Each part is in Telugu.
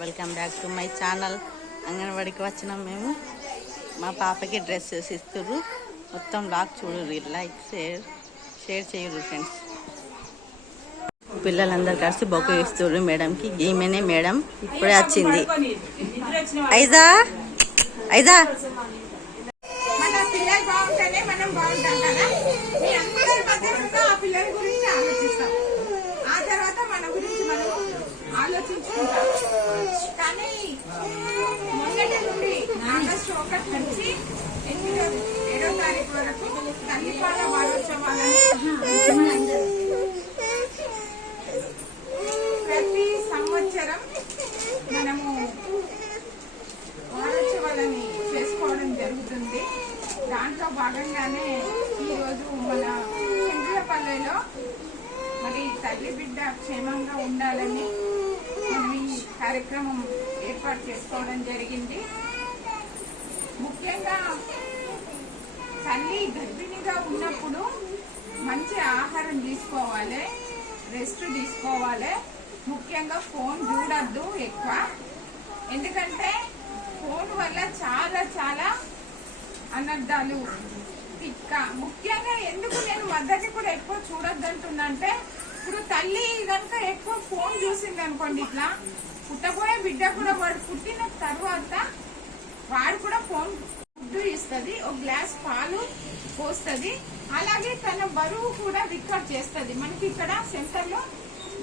Welcome back to my channel. అంగన్వాడికి వచ్చినాం మేము. మా పాపకి డ్రెస్సెస్ ఇస్తుర్రు. మొత్తం బ్లాగ్ చూడుర్రి, లైక్ షేర్ చేయుర్రి ఫ్రెండ్స్. పిల్లలందరూ కలిసి బొకే ఇస్తుర్రు మేడంకి. ఈమెనే మేడం, ఇప్పుడే వచ్చింది. ఐజా ఐజా మన పిల్లలు బాగుంటేనే మనం బాగుంటాం కదా. మీ అందరి మధ్యలో ఆ పిల్లల గురించి ఆలోచిస్తాం, ఆ తర్వాత మన గురించి మనం ఆలోచించుకుంటాం. కానీ మొన్నటి నుండి ఆగస్టు 1 నుంచి 7వ తారీఖు వరకు తల్లిపాల వారోత్సవాలని ప్రతి సంవత్సరం మనము వారోత్సవాలని చేసుకోవడం జరుగుతుంది. దాంట్లో భాగంగానే ఈరోజు మన చెంగులపల్లెలో మరి తల్లి బిడ్డ క్షేమంగా ఉండాలని మనం ఈ కార్యక్రమం ఏర్పాటు చేసుకోవడం జరిగింది. ముఖ్యంగా తల్లి గర్భిణిగా ఉన్నప్పుడు మంచి ఆహారం తీసుకోవాలి, రెస్ట్ తీసుకోవాలి. ముఖ్యంగా ఫోన్ చూడద్దు ఎక్కువ, ఎందుకంటే ఫోన్ వల్ల చాలా అనర్థాలు తిక్క. ముఖ్యంగా ఎందుకు నేను మదర్ని కూడా ఎక్కువ చూడొద్దు అంటున్నా అంటే, ఇప్పుడు తల్లి కనుక ఎక్కువ ఫోన్ చూసింది అనుకోండి, ఇట్లా పుట్టబోయే బిడ్డ కూడా వాడు పుట్టిన తర్వాత వాడు కూడా ఫోన్ ఫుడ్ ఇస్తుంది, ఒక గ్లాస్ పాలు పోస్తుంది, అలాగే తన బరువు కూడా రికార్డ్ చేస్తుంది. మనకి ఇక్కడ సెంటర్ లో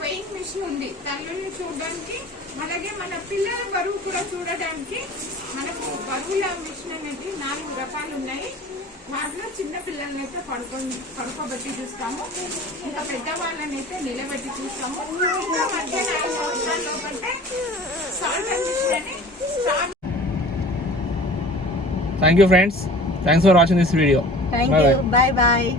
వెయింగ్ మిషన్ ఉంది, తల్లుల్ని చూడడానికి, అలాగే మన పిల్లల బరువు కూడా చూడడానికి మనకు బరువుల మిషన్ అనేది 4 రకాలు ఉన్నాయి. వాటిలో చిన్న పిల్లల్ని అయితే పడుకోబెట్టి చూస్తాము, ఇంకా పెద్దవాళ్ళని అయితే నిలబెట్టి చూస్తాము. ఇంకా మధ్య 5 సంవత్సరాల లోపంటే సాల్వెంట్ మిషన్ అని start. Thank you friends. Thanks for watching this video. Thank you. Bye bye.